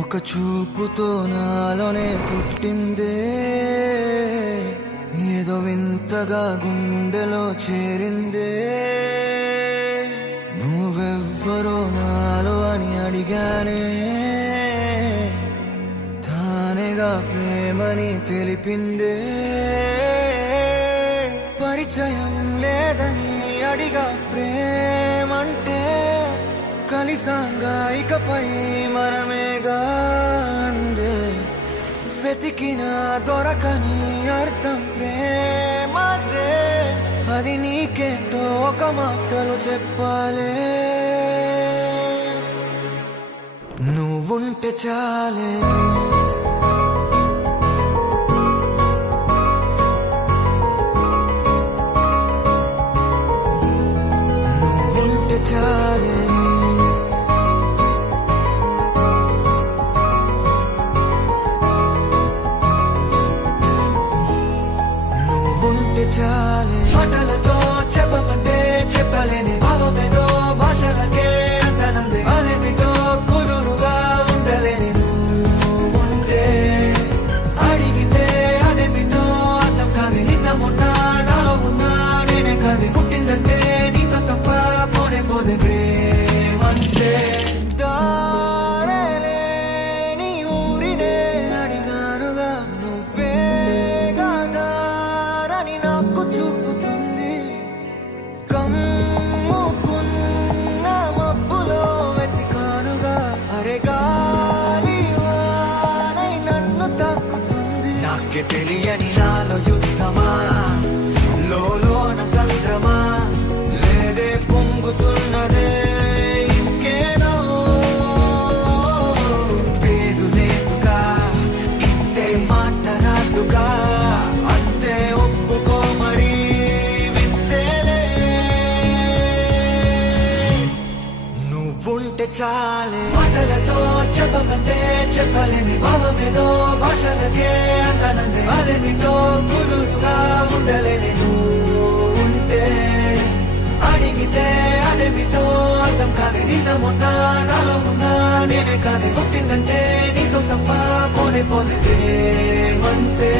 ఒక చూపుతో నాలోనే పుట్టిందే, ఏదో వింతగా గుండెలో చేరిందే. నువ్వెవ్వరో నాలో అని అడిగానే, తానేగా ప్రేమని తెలిపిందే. పరిచయం లేదని అడిగా ప్రేమంటే, కలిసాంగా ఇకపై మనమేగా అందే. వెతికినా దొరకని అర్థం ప్రేమదే, అది నీకేంటో ఒక మాటలు చెప్పాలే. నువ్వుంటే చాలే, నువ్వుంటే చాలే. నువ్వుంటే చాలే, మాటలతో చెప్పమంటే చెప్పలేని భావమేదో భాషలకే అందనందే. అదేమిటో కుదురుగా ఉండలేని నువ్వుంటే, అడిగితే అదేమిటో అర్థం కాదు. నిన్న మొన్న నాలో ఉన్నా నేనే కాదు, పుట్టిందంటే నీతో తప్ప పోనే పోదే ప్రేమంటే. దారేలే నీ ఊరినే అడిగానుగా, నువ్వే నాకు చూపుతుంది. కమ్ముకున్న మబ్బులో వెతికానుగా, అరే గాలి వానై నన్ను తాకుతుంది. నాకే తెలియని నాలో యుద్ధమా, లోన సంద్రమా, లేదే పొంగుతున్నదే ఇంకేదో. పేరు లేదుగా, ఇంతే మాట రాదుగా, ఉంటే చాలే. మాటలతో చెప్పమంటే చెప్పలేని భావమేదో భాషలకే అందనందే. అదేమిటో కుదురుగా ఉండలేని నువ్వుంటే, అడిగితే అదేమిటో అర్థం కాదు. నిన్న మొన్న నాలో ఉన్నా నేనే కాదు, పుట్టిందంటే నీతో తప్ప పోనే పోతే ప్రేమంతే.